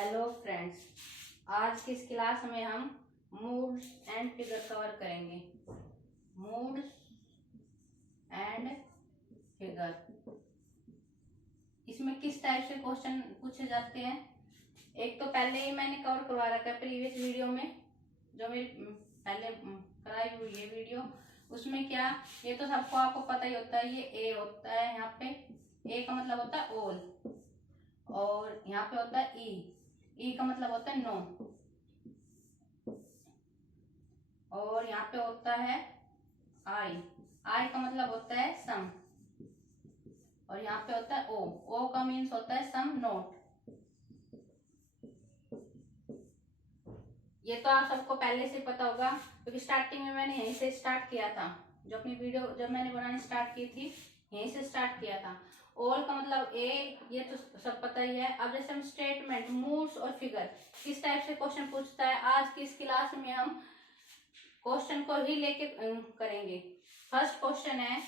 Hello friends, आज की इस क्लास में हम मूड्स एंड फिगर कवर करेंगे। मूड्स एंड फिगर, इसमें किस टाइप से क्वेश्चन पूछे जाते हैं। एक तो पहले ही मैंने कवर करवा रखा है प्रीवियस वीडियो में, जो मेरी पहले कराई हुई है वीडियो। उसमें क्या, ये तो सबको आपको पता ही होता है, ये ए होता है, यहाँ पे ए का मतलब होता है ऑल, और यहाँ पे होता है ई का मतलब होता है नो, और यहाँ पे होता है आई का मतलब होता है सम, और यहाँ पे होता है ओ का मीन्स होता है सम नोट। ये तो आप सबको पहले से पता होगा, क्योंकि स्टार्टिंग में मैंने यहीं से स्टार्ट किया था। जो अपनी वीडियो जब मैंने बनानी स्टार्ट की थी, यहीं से स्टार्ट किया था। ऑल का मतलब ए, ये तो सब पता ही है। अब जैसे हम स्टेटमेंट, मूड्स और फिगर किस टाइप से क्वेश्चन पूछता है, आज की इस क्लास में हम क्वेश्चन को ही लेके करेंगे। फर्स्ट क्वेश्चन है,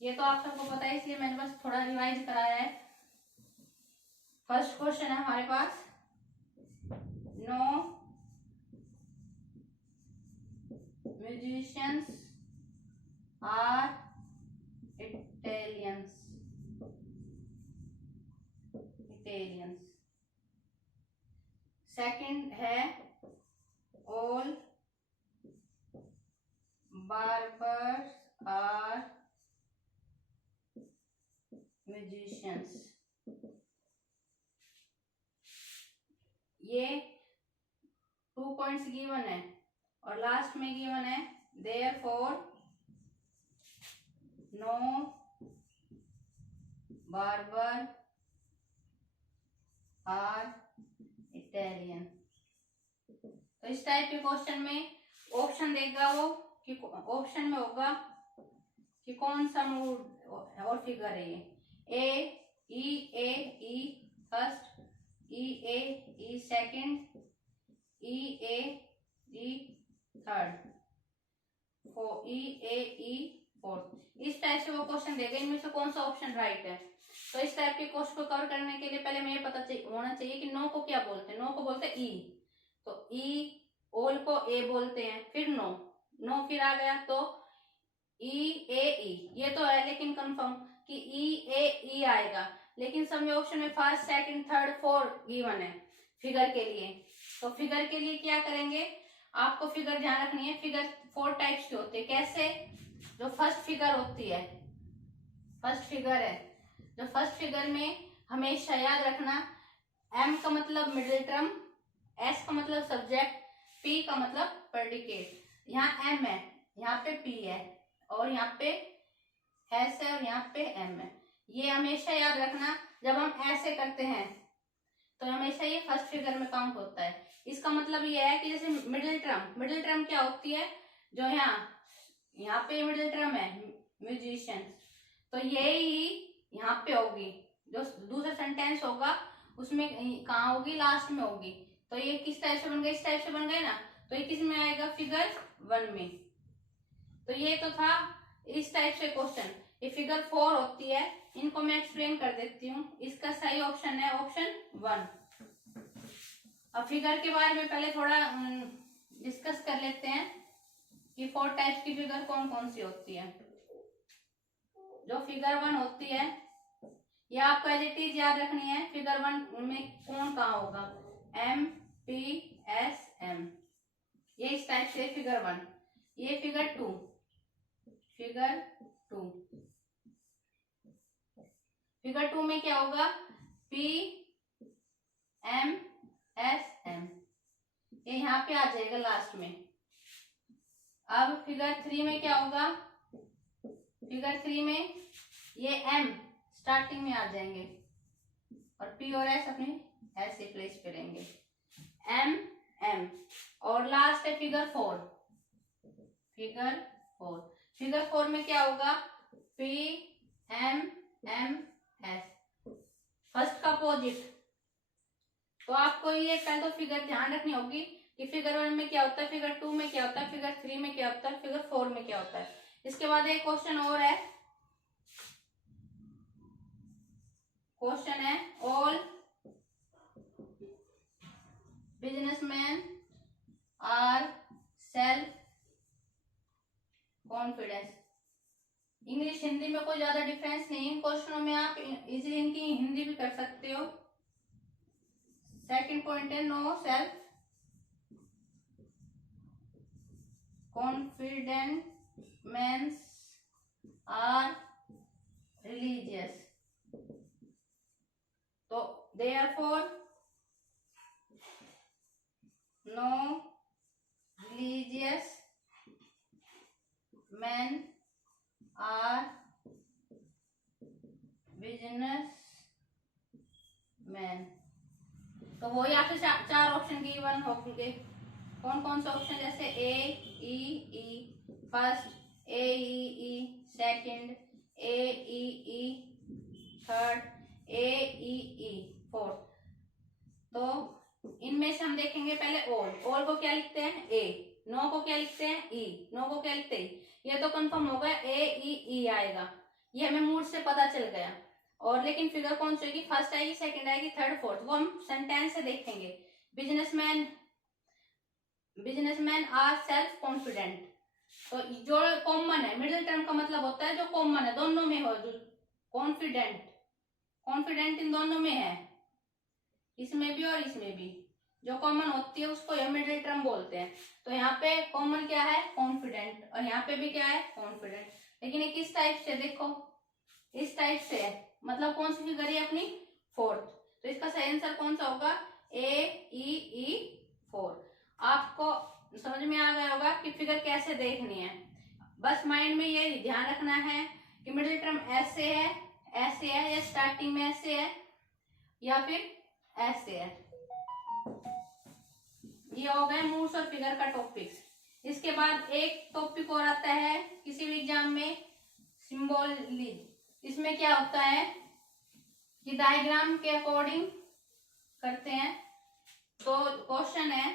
ये तो आप सबको पता है इसलिए मैंने बस थोड़ा रिवाइज कराया है। फर्स्ट क्वेश्चन है हमारे पास, no musicians are Italians. Second है, ऑल बार्बर्स आर म्यूजिशियंस। ये 2 पॉइंट्स गिवन है, और लास्ट में गिवन है therefore no barber are Italian. तो इस टाइप के क्वेश्चन में ऑप्शन देगा वो, कि ऑप्शन में होगा कि कौन सा मूड और फिगर है ये। ए फर्स्ट, ई सेकंड, ई थर्ड, ई फोर्थ। इस टाइप से वो क्वेश्चन देगा, इनमें से कौन सा ऑप्शन राइट है। तो इस टाइप के क्वेश्चन को कवर करने के लिए पहले हमें पता होना चाहिए कि नो को क्या बोलते हैं। नो को बोलते हैं ई, तो ई, ऑल को ए बोलते हैं, फिर नो फिर आ गया तो ई, ये तो है लेकिन कंफर्म कि ई आएगा, लेकिन सब में ऑप्शन में first second third fourth given है फिगर के लिए। तो फिगर के लिए क्या करेंगे, आपको फिगर ध्यान रखनी है। फिगर 4 टाइप्स की होती है। कैसे, जो फर्स्ट फिगर होती है, फर्स्ट फिगर है, जो फर्स्ट फिगर में हमेशा याद रखना, एम का मतलब मिडिल टर्म, एस का मतलब सब्जेक्ट, पी का मतलब प्रेडिकेट। यहाँ एम है, यहाँ पे पी है, और यहाँ पे एस है, और यहाँ पे एम है। ये हमेशा याद रखना। जब हम ऐसे करते हैं तो हमेशा ये फर्स्ट फिगर में काउंट होता है। इसका मतलब ये है कि जैसे मिडिल टर्म क्या होती है, जो यहाँ पे मिडिल टर्म है म्यूजिशियन, तो ये ही यहाँ पे होगी। जो दूसरा सेंटेंस होगा उसमें कहाँ होगी, लास्ट में होगी। तो ये किस टाइप से बन गए, इस टाइप से बन गए ना, तो ये किस में आएगा, फिगर 1 में। तो ये तो था इस टाइप से क्वेश्चन। ये फिगर 4 होती है, इनको मैं एक्सप्लेन कर देती हूँ। इसका सही ऑप्शन है ऑप्शन 1। अब फिगर के बारे में पहले थोड़ा डिस्कस कर लेते हैं कि 4 टाइप्स की फिगर कौन कौन सी होती है। जो फिगर 1 होती है, ये आपको एज इट इज याद रखनी है। फिगर 1 में कौन कहाँ होगा, एम पी एस एम, ये इस टाइप से फिगर 1। ये फिगर 2 फिगर 2 में क्या होगा, पी एम एस एम, ये यहाँ पे आ जाएगा लास्ट में। अब फिगर 3 में क्या होगा, फिगर 3 में ये एम स्टार्टिंग में आ जाएंगे, और पी और एस अपने ऐसे प्लेस पे रहेंगे, एम। और लास्ट है फिगर 4। फिगर 4 में क्या होगा, पी एम एस, फर्स्ट का अपोजिट। तो आपको ये पहले तो फिगर ध्यान रखनी होगी कि फिगर 1 में क्या होता है, फिगर 2 में क्या होता है, फिगर 3 में क्या होता है, फिगर 4 में क्या होता है। इसके बाद एक क्वेश्चन और है, क्वेश्चन है ऑल क्वेश्चनों में आप इजीली इनकी हिंदी भी कर सकते हो। सेकंड पॉइंट है no self confident mens are religious. तो therefore no religious men are business man. तो वो यहाँ पे चार ऑप्शन गिवन होंगे। कौन कौन से ऑप्शन, जैसे ए ई ई फर्स्ट, ए ई सेकंड, ए ई थर्ड, ए ई फोर्थ। तो इनमें से हम देखेंगे पहले ऑल को क्या लिखते हैं ए, नो को क्या लिखते हैं ई, नो को क्या लिखते हैं। ये तो कंफर्म हो गया ए ई आएगा, ये हमें मूड से पता चल गया। और लेकिन फिगर कौन सी होगी, फर्स्ट आएगी, सेकंड आएगी, थर्ड फोर्थ, वो हम सेंटेंस से देखेंगे। Businessman are self confident. तो जो कॉमन है, मिडिल टर्म का मतलब होता है जो कॉमन है, दोनों में हो, जो कॉन्फिडेंट इन दोनों में है, इसमें भी और इसमें भी। जो कॉमन होती है उसको ये मिडिल टर्म बोलते हैं। तो यहाँ पे कॉमन क्या है, कॉन्फिडेंट, और यहाँ पे भी क्या है, कॉन्फिडेंट। लेकिन ये किस टाइप से, देखो इस टाइप से है, मतलब कौन सी फिगर है अपनी, फोर्थ। तो इसका सही आंसर कौन सा होगा, ए ई फोर। आपको समझ में आ गया होगा कि फिगर कैसे देखनी है। बस माइंड में ये ध्यान रखना है कि मिडिल टर्म ऐसे है, ऐसे है, या स्टार्टिंग में ऐसे है या फिर ऐसे है। ये हो गए मूड्स और फिगर का टॉपिक्स। इसके बाद एक टॉपिक और आता है किसी भी एग्जाम में, सिंबोलिज्म। इसमें क्या होता है कि डायग्राम के अकॉर्डिंग करते हैं। तो क्वेश्चन है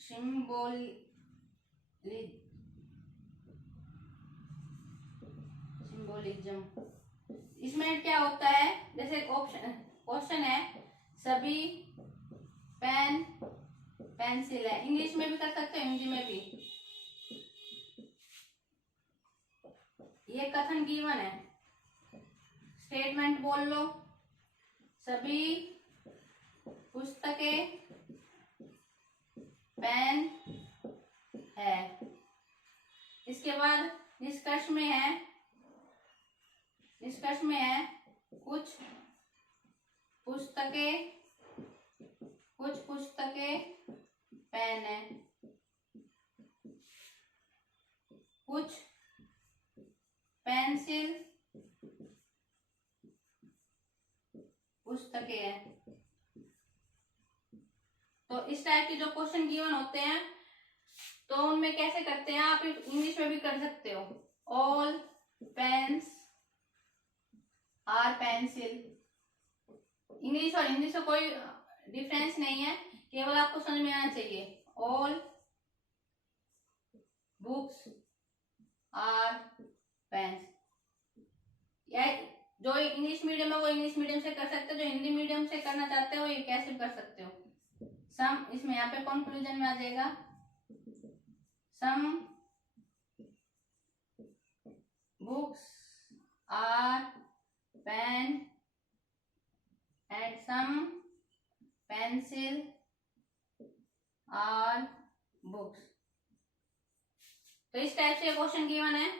सिंबोलिज्म। इसमें क्या होता है, जैसे क्वेश्चन है सभी पेन पेंसिल है, इंग्लिश में भी कर सकते हो, हिंदी में भी। ये कथन गिवन है, स्टेटमेंट बोल लो, सभी पुस्तकें पेन है। इसके बाद निष्कर्ष में है कुछ पुस्तकें पेन है, कुछ पेंसिल पुस्तकें है। तो इस टाइप के जो क्वेश्चन गिवन होते हैं तो उनमें कैसे करते हैं, आप इंग्लिश में भी कर सकते हो। All pens are pencil. English और हिंदी से कोई डिफरेंस नहीं है, केवल आपको समझ में आना चाहिए। All books are pens. या जो इंग्लिश मीडियम है वो इंग्लिश मीडियम से कर सकते हो, जो हिंदी मीडियम से करना चाहते हो ये कैसे कर सकते हो। सम, इसमें यहाँ पे कंक्लूजन में आ जाएगा, some books are pen and some pencil are books. तो इस टाइप से क्वेश्चन गिवन है।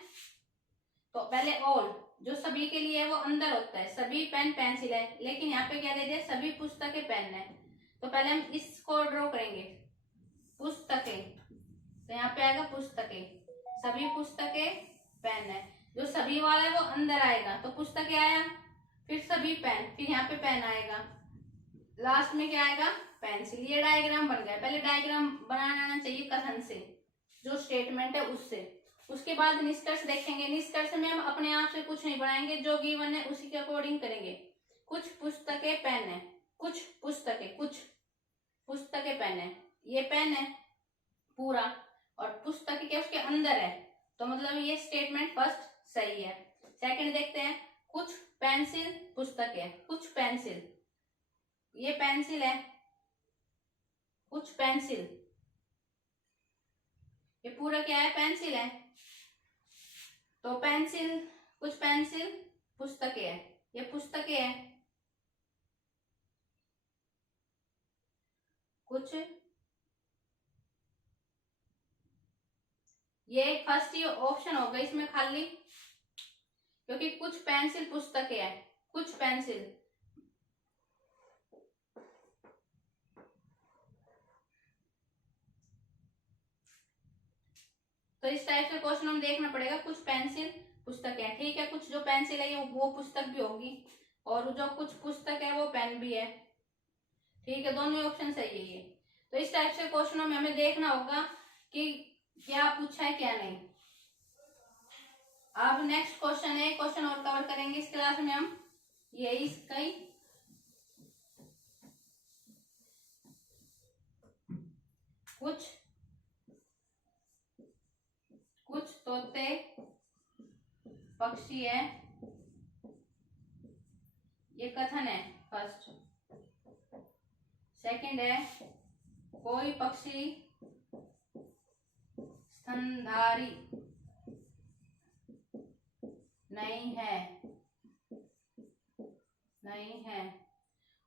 तो पहले ऑल, जो सभी के लिए है वो अंदर होता है, सभी पेन पेंसिल है, लेकिन यहाँ पे क्या दे दिया, सभी पुस्तकें पेन है। तो पहले हम इसको ड्रॉ करेंगे, पुस्तकें। तो यहाँ पे आएगा पुस्तकें, सभी पुस्तकें पेन है। जो सभी वाला है वो अंदर आएगा, तो पुस्तकें आया, फिर सभी पेन, फिर यहाँ पे पेन आएगा, लास्ट में क्या आएगा, पेंसिल। ये डायग्राम बन गया। पहले डायग्राम बनाना चाहिए कथन से, जो स्टेटमेंट है उससे। उसके बाद निष्कर्ष देखेंगे। निष्कर्ष में हम अपने आप से कुछ नहीं बनाएंगे, जो गिवन है उसी के अकॉर्डिंग करेंगे। कुछ पुस्तकें पेन है, कुछ पुस्तकें पेन है, ये पेन है पूरा, और पुस्तक के उसके अंदर है, तो मतलब ये स्टेटमेंट फर्स्ट सही है। सेकंड देखते हैं, कुछ पेंसिल पुस्तक है, कुछ पेंसिल, ये पेंसिल है, कुछ पेंसिल, ये पूरा क्या है, पेंसिल है। तो पेंसिल, कुछ पेंसिल पुस्तकें है, ये पुस्तकें है। कुछ ये फर्स्ट ये ऑप्शन होगा इसमें खाली, क्योंकि कुछ पेंसिल पुस्तकें है, कुछ पेंसिल। तो इस टाइप से क्वेश्चन हम देखना पड़ेगा, कुछ पेंसिल पुस्तक है, ठीक है। कुछ जो पेंसिल है ये वो पुस्तक भी होगी, और जो कुछ पुस्तक है वो पेन भी है, ठीक है। दोनों ऑप्शन सही है ये। तो इस टाइप से क्वेश्चनों में हमें देखना होगा कि क्या पूछा है क्या नहीं। अब नेक्स्ट क्वेश्चन है, क्वेश्चन और कवर करेंगे इस क्लास में हम, ये इसका ही कुछ तोते पक्षी है, ये कथन है फर्स्ट। सेकंड है, कोई पक्षी स्तनधारी नहीं है।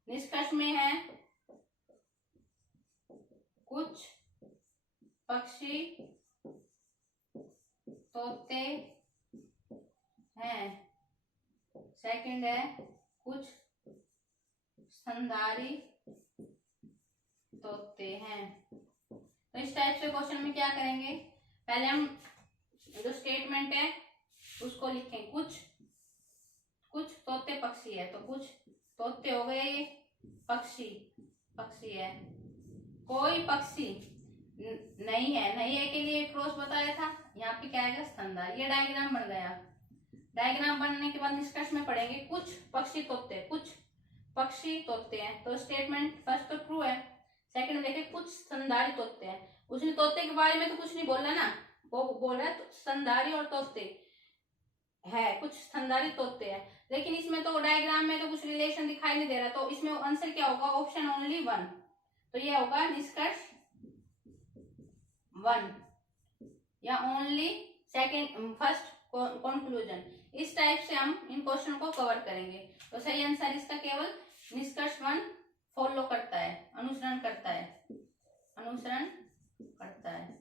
निष्कर्ष में है, कुछ पक्षी तोते हैं। सेकंड है, कुछ स्तनधारी तोते हैं। तो इस टाइप से क्वेश्चन में क्या करेंगे, पहले हम जो स्टेटमेंट है उसको लिखें। कुछ तोते पक्षी है, तो कुछ तोते हो गए, ये पक्षी है। कोई पक्षी नहीं है के लिए क्रॉस बताया था, यहाँ पे क्या आएगा, स्तनधारी। ये डायग्राम बन गया। डायग्राम बनने के बाद निष्कर्ष में पढ़ेंगे, कुछ पक्षी तोते हैं। तो स्टेटमेंट फर्स्ट तो ट्रू है। सेकंड देखे, कुछ स्तनधारी तोते हैं। उसने तोते के बारे में तो कुछ नहीं बोला ना, वो बोल रहा है स्तनधारी और तोते है, कुछ स्तनधारी तोते हैं। लेकिन इसमें तो डायग्राम में तो कुछ रिलेशन दिखाई नहीं दे रहा, तो इसमें आंसर क्या होगा, ऑप्शन ओनली 1। तो ये होगा निष्कर्ष 1 या ओनली फर्स्ट कंक्लूजन। इस टाइप से हम इन क्वेश्चन को कवर करेंगे। तो सही आंसर इसका केवल निष्कर्ष 1 फॉलो करता है, अनुसरण करता है।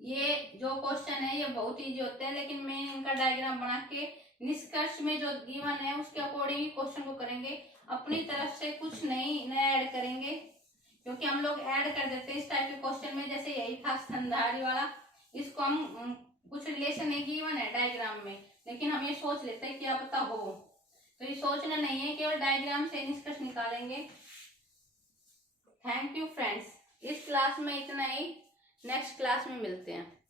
ये जो क्वेश्चन है ये बहुत इजी होते हैं, लेकिन मैं इनका डायग्राम बना के निष्कर्ष में जो गिवन है उसके अकॉर्डिंग ही क्वेश्चन को करेंगे। अपनी तरफ से कुछ नया ऐड करेंगे, क्योंकि हम लोग ऐड कर देते हैं इस टाइप के क्वेश्चन में। जैसे यही था स्तनधारी वाला, इसको हम कुछ रिलेशन नहीं गिवन है डायग्राम में, लेकिन हम ये सोच लेते हैं क्या पता हो। तो ये सोचना नहीं है, केवल डायग्राम से निष्कर्ष निकालेंगे। थैंक यू फ्रेंड्स, इस क्लास में इतना ही, नेक्स्ट क्लास में मिलते हैं।